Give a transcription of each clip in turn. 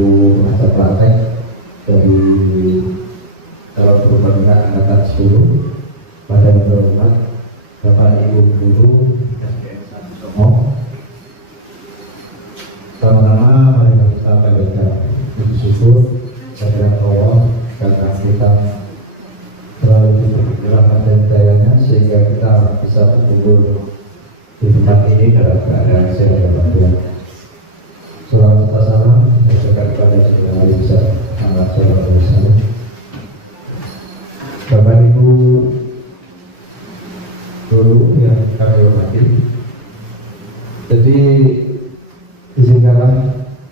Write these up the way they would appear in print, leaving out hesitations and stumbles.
pengajar praktek dari calon guru pembina angkatan 10 pada yang terhormat Bapak Ibu Guru SDN 1 Songo. Pertama-tama mari kita panjatkan puji syukur kepada Allah karena kita selalu diberi rahmat dan hidayahnya sehingga kita bisa berkumpul di tempat ini dalam keadaan sehat dan walafiat. Salam serta salam saya kepada saudara hari bisa amat salam bersama. Bapak Ibu guru yang kami hormati, jadi izinkanlah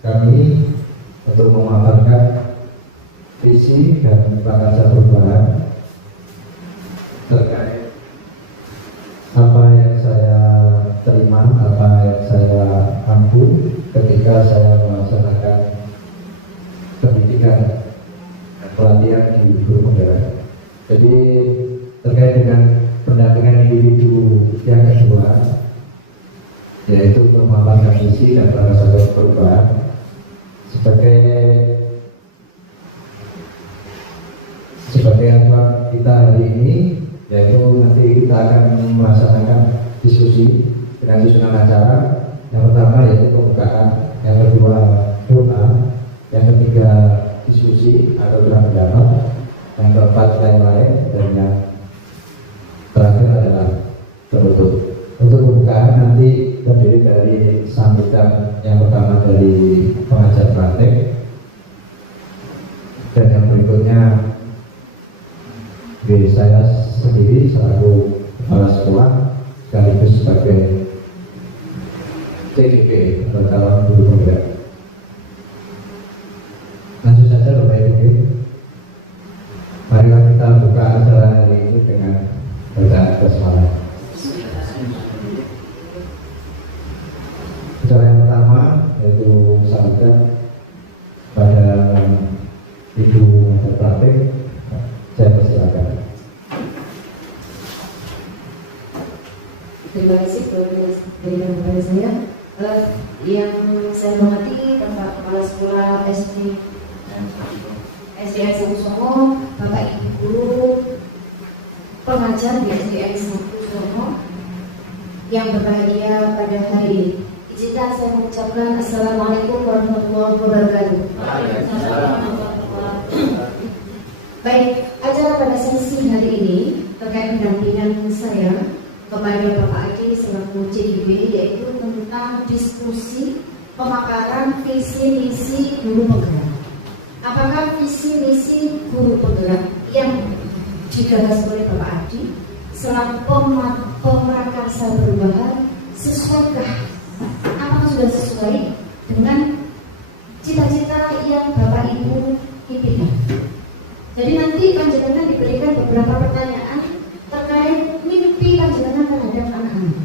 kami untuk memaparkan visi dan pengajar perubahan terkait apa yang saya terima, apa yang saya mampu ketika saya melaksanakan pendidikan dan pelatihan di guru penggerak. Jadi terkait dengan pendampingan individu yang kedua, yaitu memaparkan visi dan pengajar perubahan sebagai acuan kita hari ini, yaitu nanti kita akan melaksanakan diskusi dengan susunan acara. Yang pertama yaitu pembukaan, yang kedua doa, yang ketiga diskusi atau gerak pendapat, yang keempat lain-lain, dan yang terakhir adalah penutup. Untuk pembukaan nanti terdiri dari sambutan yang pertama dari pengajar praktek, dan yang berikutnya dari saya sendiri selaku kepala sekolah sekaligus sebagai CGP atau calon guru penggerak. Langsung saja Bapak Ibu, marilah kita buka acara hari ini dengan bacaan basmalah. Acara yang pertama yaitu sambutan pada Ibu Pengajar Praktek. Saya persilakan. Terima kasih kepada saya. Yang saya hormati Bapak Kepala Sekolah SDN 1 Songo, Bapak Ibu Guru pengajar di SDN 1 Songo yang berbahagia pada hari ini. Izinkan saya mengucapkan Assalamualaikum warahmatullahi wabarakatuh. Baik, acara pada sesi hari ini terkait pendampingan saya kepada Bapak Adi selaku CGB, yaitu tentang diskusi pemaparan visi misi guru penggerak. Apakah visi misi guru penggerak yang digagas oleh Bapak Adi selaku pemrakarsa perubahan sesuaikah? Apakah sudah sesuai dengan cita-cita yang Bapak Ibu impikan? Jadi nanti panjenengan diberikan beberapa pertanyaan terkait mimpi panjenengan terhadap anak-anak.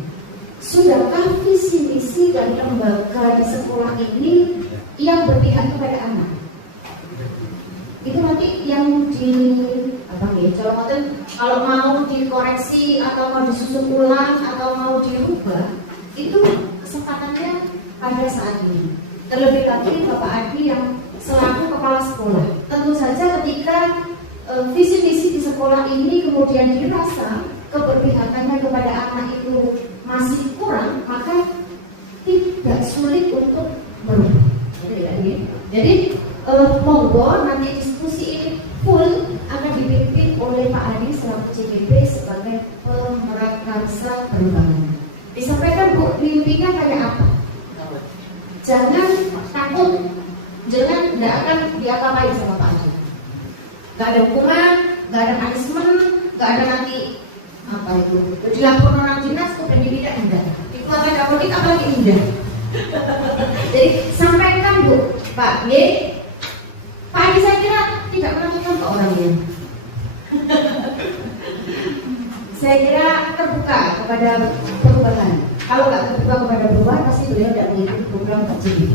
Sudahkah visi misi dan lembaga di sekolah ini yang berpihak kepada anak? Itu nanti yang kalau mau dikoreksi atau mau disusun ulang atau mau dirubah, itu kesempatannya pada saat ini. Terlebih lagi Bapak Adi yang selaku kepala sekolah, tentu saja ketika visi misi di sekolah ini kemudian dirasa keberpihakannya kepada anak itu masih kurang, maka tidak sulit untuk berubah. Jadi monggo nanti diskusi ini full akan dipimpin oleh Pak Adi selaku CGP sebagai pemrakarsa perubahan. Disampaikan Bu, mimpinya kayak apa? Jangan takut, jangan tidak akan diapa-apain sama Pak Adi. Gak ada hukuman, gak ada punishment, gak ada nanti apa itu dilaporkan orang dinas ke pendidikan, enggak. Dikeluarkan kamu kita lagi indah. Jadi sampaikan Bu, Pak Y, Pak Adi saya kira tidak melakukan ke orangnya. Saya kira terbuka kepada perubahan. Kalau nggak terbuka kepada perubahan, pasti beliau tidak mengikuti program kajian.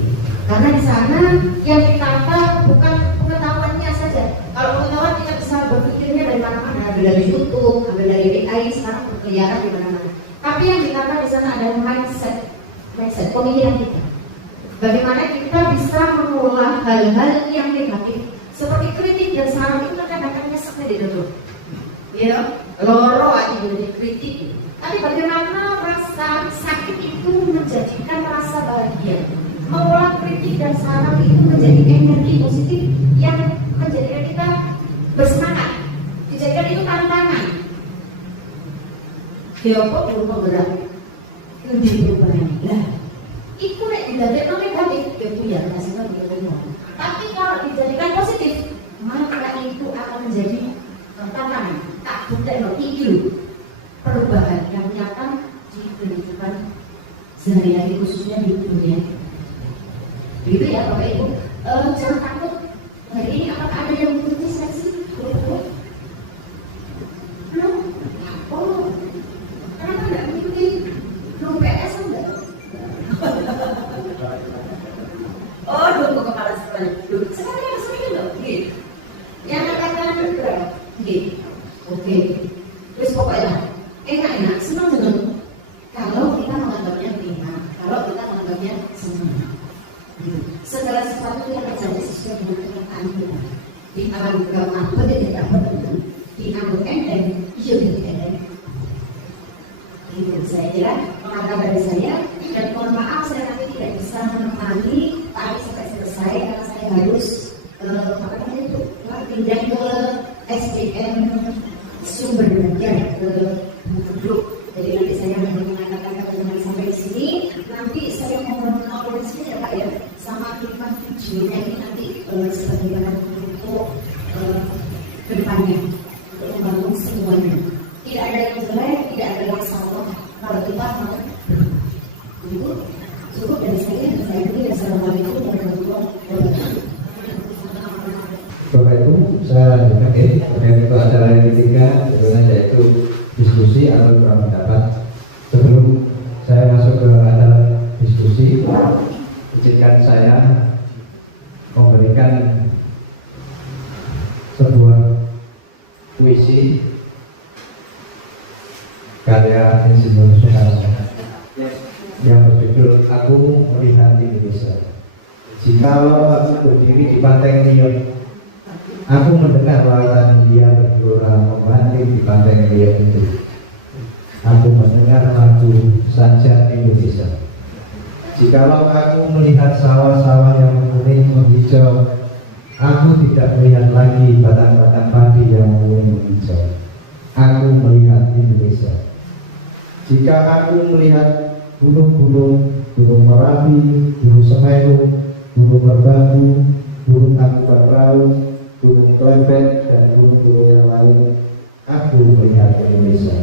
Karena di sana yang ditata bukan pengetahuannya saja. Kalau pengetahuan kita bisa berpikirnya dari mana-mana, ada dari YouTube, ada dari AI, sekarang berkeliaran di mana-mana. Tapi yang ditata di sana adalah mindset pemikiran kita. Bagaimana kita bisa mengolah hal-hal yang negatif seperti kritik dan saran itu kadang-kadang nyesek dulu, ya, loro aja jadi kritik. Tapi bagaimana rasa sakit itu menjadikan rasa bahagia? Mengolah kritik dan saran itu menjadi energi positif yang menjadikan kita bersemangat, dijadikan itu tantangan. Siapa belum bergerak? Lebih berubah lah. Itu nek dijadikan negatif, ya bu ya hasilnya begitu. Tapi kalau dijadikan positif, maka itu akan menjadi tantangan. Tak bukan itu perubahan yang nyata di kehidupan sehari-hari khususnya di dunia. Gitu ya Bapak Ibu. Jangan takut. Hari ini apakah ada yang mengikuti sesi? Belum. Oh, kenapa nggak mengikuti? Belum PS enggak? Oh, dulu kepala sekolah. Sekarang yang sering loh, gitu. Yang katakan berapa? Gitu. Oke. Terus pokoknya enak-enak, senang-senang. Kalau kita menganggapnya ringan, kalau kita menganggapnya senang. Gitu. Segala sesuatu yang terjadi sesuai dengan kenyataan kita. Dianggap apa dan tidak benar. Dianggap enteng, iya tidak enteng. Gitu. Saya kira mengangkat dari saya. Dan mohon maaf saya nanti tidak bisa menemani tadi sampai selesai karena saya harus pindah ke SDM sumber daya ke grup. Jadi nanti saya hanya mengatakan kata sampai di sini. Nanti saya mohon maaf di sini ya Pak ya, sama klipkan videonya ini nanti sebagai bahan untuk kedepannya untuk membangun semuanya. Tidak ada yang jelek, tidak ada yang salah. Kalau kita mau cukup dari saya beri. Assalamualaikum warahmatullahi wabarakatuh. Bapak Ibu, saya lanjutkan kemudian untuk acara yang ketiga yaitu diskusi atau tukar pendapat. Sebelum saya masuk ke acara diskusi, izinkan saya memberikan sebuah puisi karya Insinyur Soekarno yang berjudul Aku Melihat Indonesia. Jikalau aku berdiri di pantai Riau, aku mendengar lautan India bergelora membanting di pantai Riau itu. Aku mendengar lagu Saja Indonesia. Jikalau aku melihat sawah-sawah yang kuning menghijau, aku tidak melihat lagi batang-batang padi yang kuning menghijau. Aku melihat Indonesia. Jika aku melihat gunung-gunung, gunung Merapi, gunung Semeru, gunung Merbabu, gunung Tangkuban Perahu, gunung Klempet, dan gunung-gunung yang lain, aku melihat Indonesia.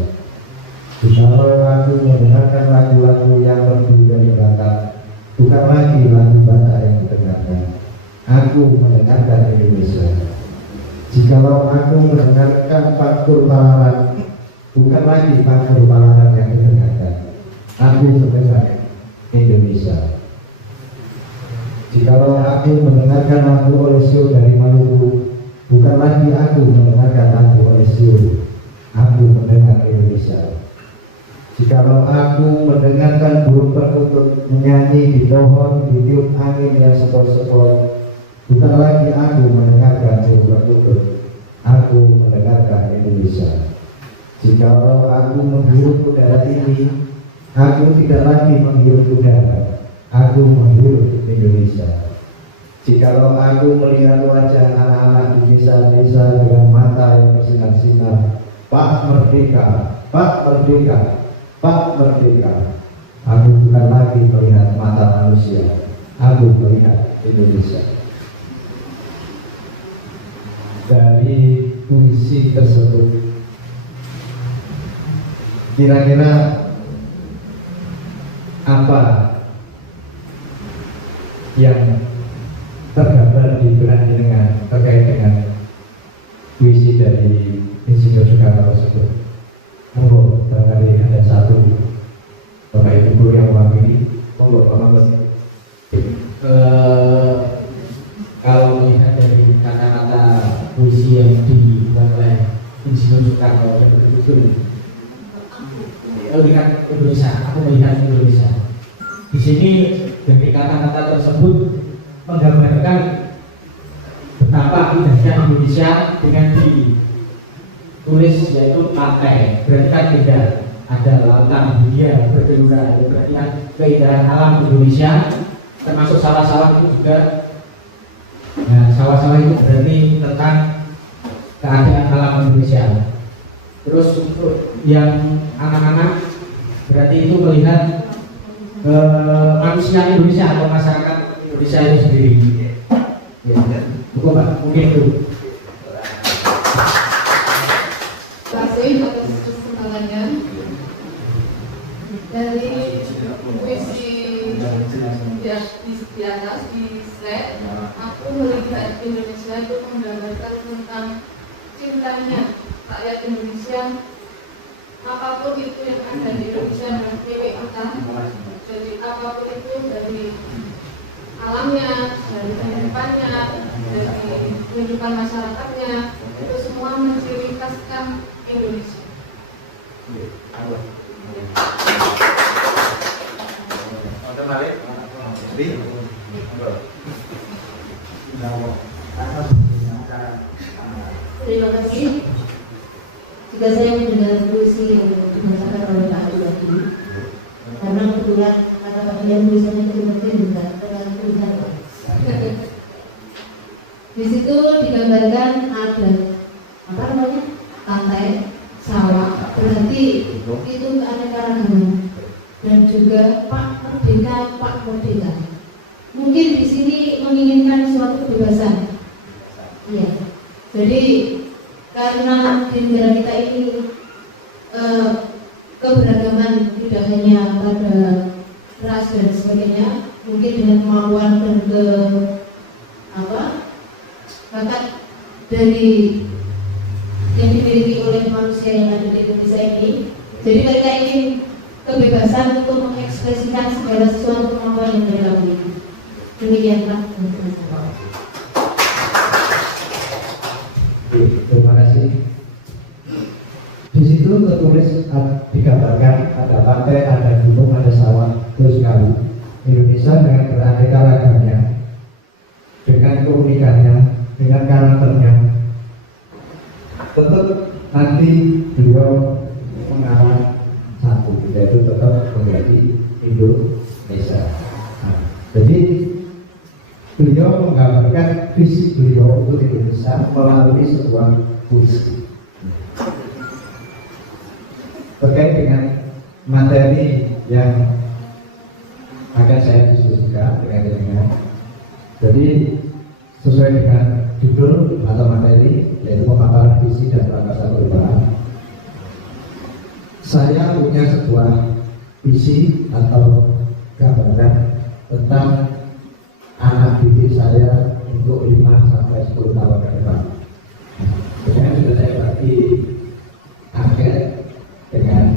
Jikalau aku mendengarkan lagu-lagu yang merdu dari belakang, bukan lagi lagu Batak yang didengarkan, aku mendengarkan Indonesia. Jikalau aku mendengarkan Pakkur Palaran, bukan lagi Pakkur Palaran yang didengarkan, aku mendengar Indonesia. Jikalau aku mendengarkan lagu Olesio dari Maluku, bukan lagi aku mendengarkan lagu Olesio, aku mendengar Indonesia. Jikalau aku mendengarkan burung perkutut menyanyi di pohon di tiup angin yang sepoi-sepoi, bukan lagi aku mendengarkan burung perkutut, aku mendengarkan Indonesia. Jikalau aku menghirup udara tinggi, aku tidak lagi menghirup udara, aku menghirup Indonesia. Jikalau aku melihat wajah anak-anak di desa-desa dengan mata yang bersinar-sinar, Pak Merdeka, Pak Merdeka, Pak Merdeka, aku bukan lagi melihat mata manusia, aku melihat Indonesia. Dari puisi tersebut, kira-kira apa yang tergambar di benak jenengan terkait dengan puisi dari Insinyur Soekarno tersebut? Monggo, barangkali ada satu Bapak Ibu guru yang mewakili. Monggo, Pak Mas. Kalau melihat dari kata-kata puisi yang dibuat oleh Insinyur Soekarno yang betul-betul melihat Indonesia, aku melihat Indonesia. Di sini Dari kata-kata tersebut menggambarkan betapa indahnya Indonesia dengan ditulis yaitu pantai. Berarti kan beda, ada lautan dunia bergelora. Berarti kan keindahan alam Indonesia, termasuk sawah-sawah itu juga. Nah, sawah-sawah itu berarti tentang keadaan alam Indonesia. Terus untuk yang anak-anak berarti itu melihat manusia Indonesia atau masyarakat Indonesia itu sendiri. Ya, cukup Pak, mungkin itu. Terima kasih atas kesempatannya. Dari puisi di atas di slide, aku melihat Indonesia itu menggambarkan tentang cintanya rakyat Indonesia, apapun itu yang ada di Indonesia dan milik kita. Jadi apapun itu dari alamnya, dari kehidupannya, dari kehidupan masyarakatnya, itu semua menciri khaskan Indonesia. Terima kasih. Jika saya mendengar puisi yang dibacakan oleh Pak Adi tadi, karena kebetulan kata Pak Adi tulisannya kecil-kecil dengan tulisan. Di situ digambarkan ada apa namanya pantai, sawah, berarti itu keanekaragaman dan juga Pak Merdeka. Mungkin di sini menginginkan suatu kebebasan. Iya. Jadi karena di negara kita ini keberagaman tidak hanya pada ras dan sebagainya, mungkin dengan kemampuan dan bakat dari yang dimiliki oleh manusia yang ada di Indonesia ini. Jadi mereka ingin kebebasan untuk mengekspresikan segala sesuatu kemampuan yang mereka miliki. Demikianlah teman-teman. Terima kasih. Di situ tertulis digambarkan ada pantai, ada gunung, ada sawah, terus sekali. Indonesia dengan beraneka ragamnya, dengan keunikannya, dengan karakternya. Tetap nanti beliau mengarah satu, yaitu tetap menjadi Indonesia. Nah, jadi beliau menggambarkan visi beliau untuk Indonesia melalui sebuah puisi terkait dengan materi yang akan saya diskusikan dengan. Jadi sesuai dengan judul atau materi yaitu pemaparan visi dan prakarsa perubahan. Saya punya sebuah visi atau gambaran tentang anak didik saya untuk 5 sampai 10 tahun ke depan. Sebenarnya sudah saya bagi angket dengan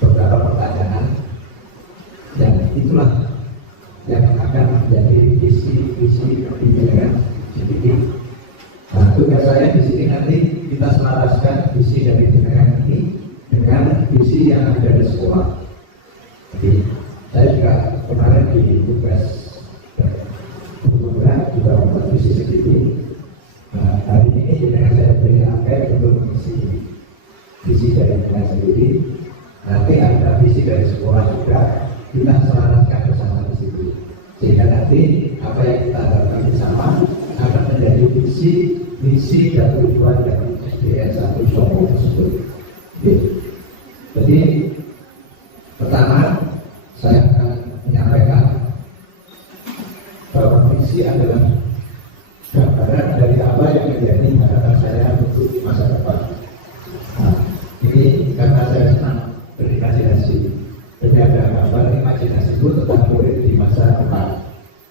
beberapa pertanyaan dan itulah yang akan menjadi visi pendidikan didik. Nah, tugas saya di sini nanti kita selaraskan visi dari pendidikan ini dengan visi yang ada di sekolah. Jadi saya juga kemarin di tugas kebetulan juga membuat visi segini. Nah, hari ini dengan saya beri angket untuk mengisi visi dari saya sendiri. Nanti ada visi dari sekolah juga kita selaraskan bersama di situ. Sehingga nanti apa yang kita harapkan bersama akan menjadi visi dan tujuan dari SDN 1 Solo tersebut. Jadi pertama saya akan menyampaikan bahwa visi adalah gambaran dari apa yang menjadi harapan saya untuk masa depan. Nah, ini karena saya senang berimajinasi. Jadi ada gambar imajinasi itu tentang murid di masa depan.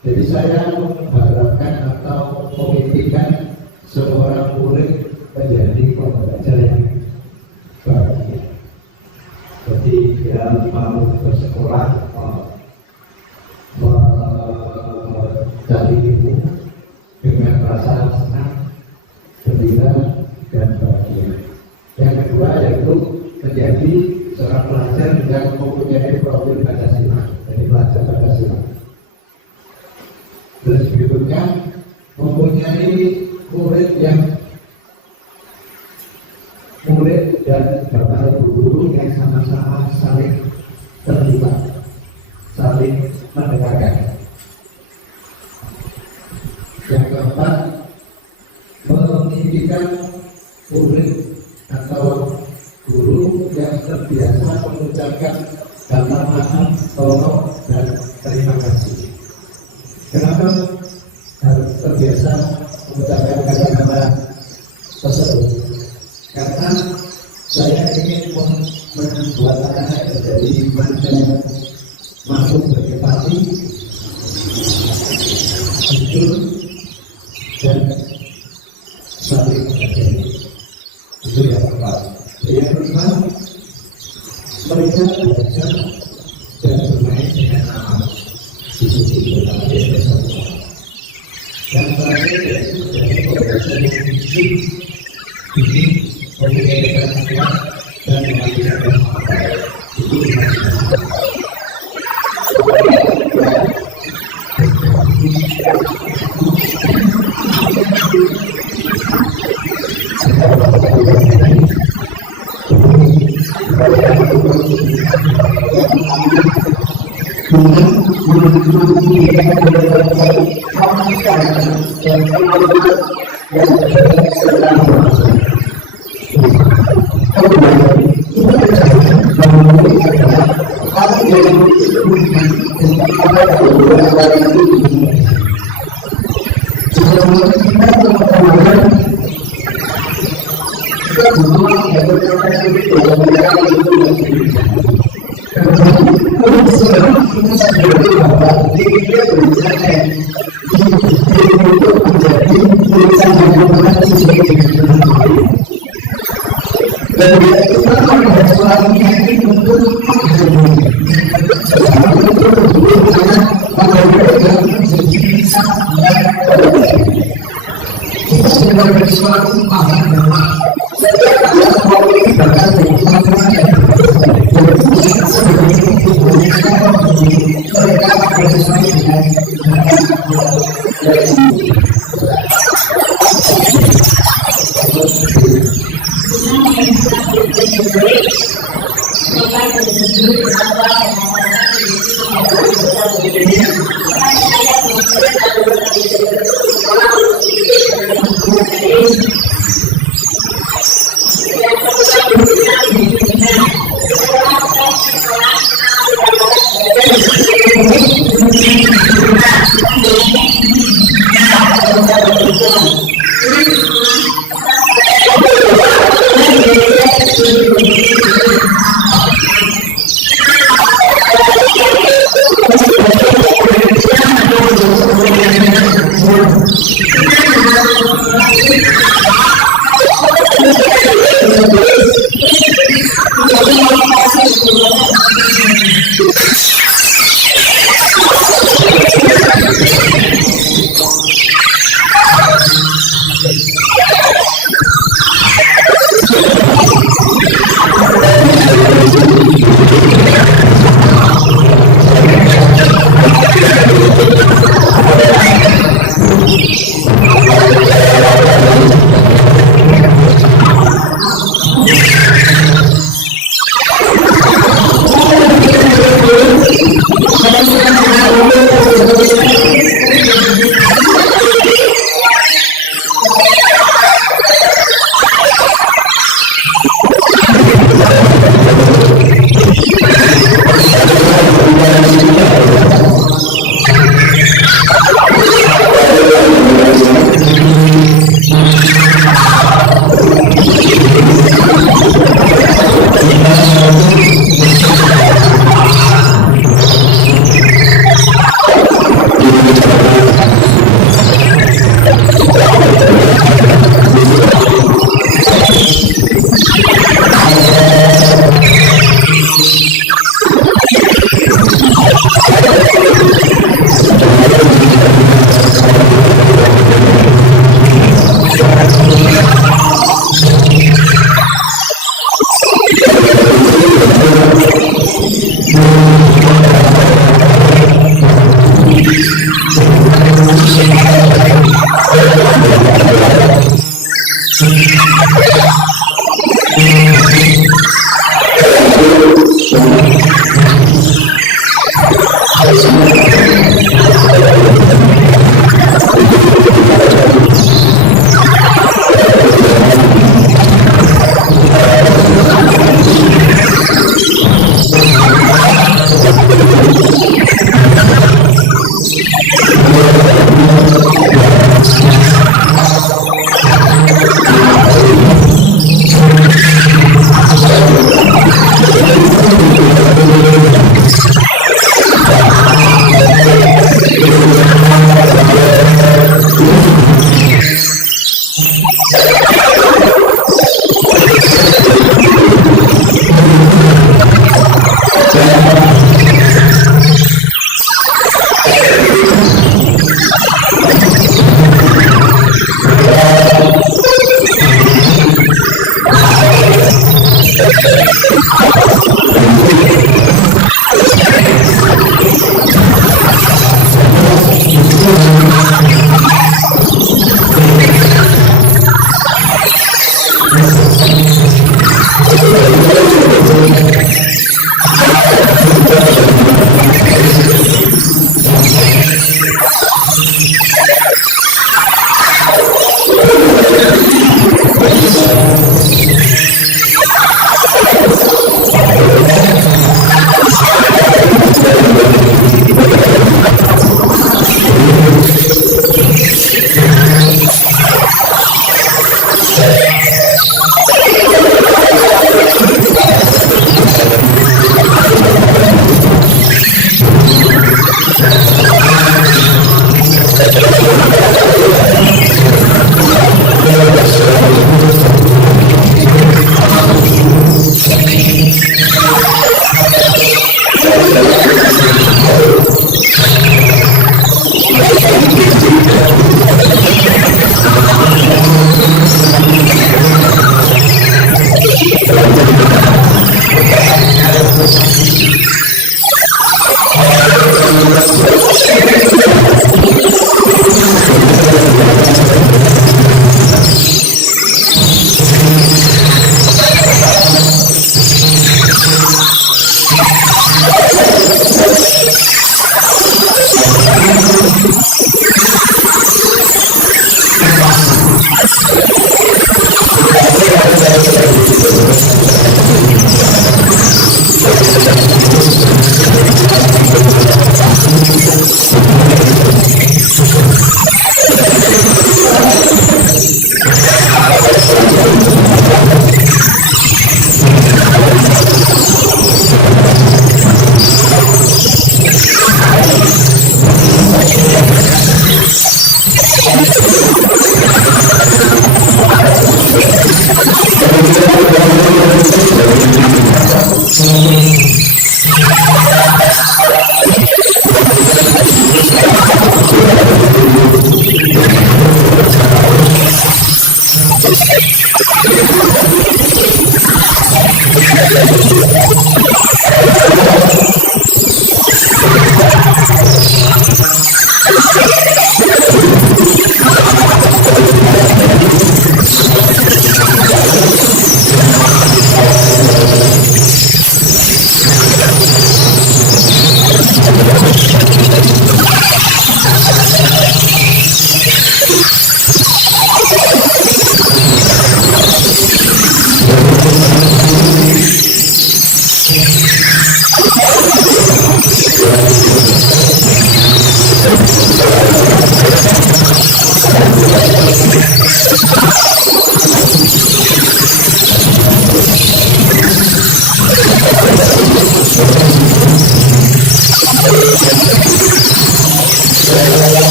Jadi saya mengharapkan atau memimpikan seorang murid menjadi pembelajar yang bahagia. Jadi dia mau bersekolah, mencari ilmu dengan rasa senang, gembira, dan bahagia. Yang kedua yaitu menjadi seorang pelajar yang mempunyai profil Pancasila. Jadi pelajar Pancasila. Terus berikutnya mempunyai murid dan bapak ibu guru yang sama-sama saling terlibat, saling mendengarkan. Yang keempat, mendidikan murid atau guru yang terbiasa mengucapkan kata maaf, tolong, dan terima kasih. Kenapa harus terbiasa mengucapkan kata-kata tersebut? Karena saya ingin membuat anak menjadi manusia yang mampu berempati, jujur, dan saling menghargai. Itu yang pertama. Yang kedua, mereka belajar dan bermain dengan aman. Diskusi bersama dia semua. Yang terakhir yaitu dari pembelajaran yang ini mempunyai kuat dan mengajarkan apa itu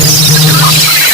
Amin.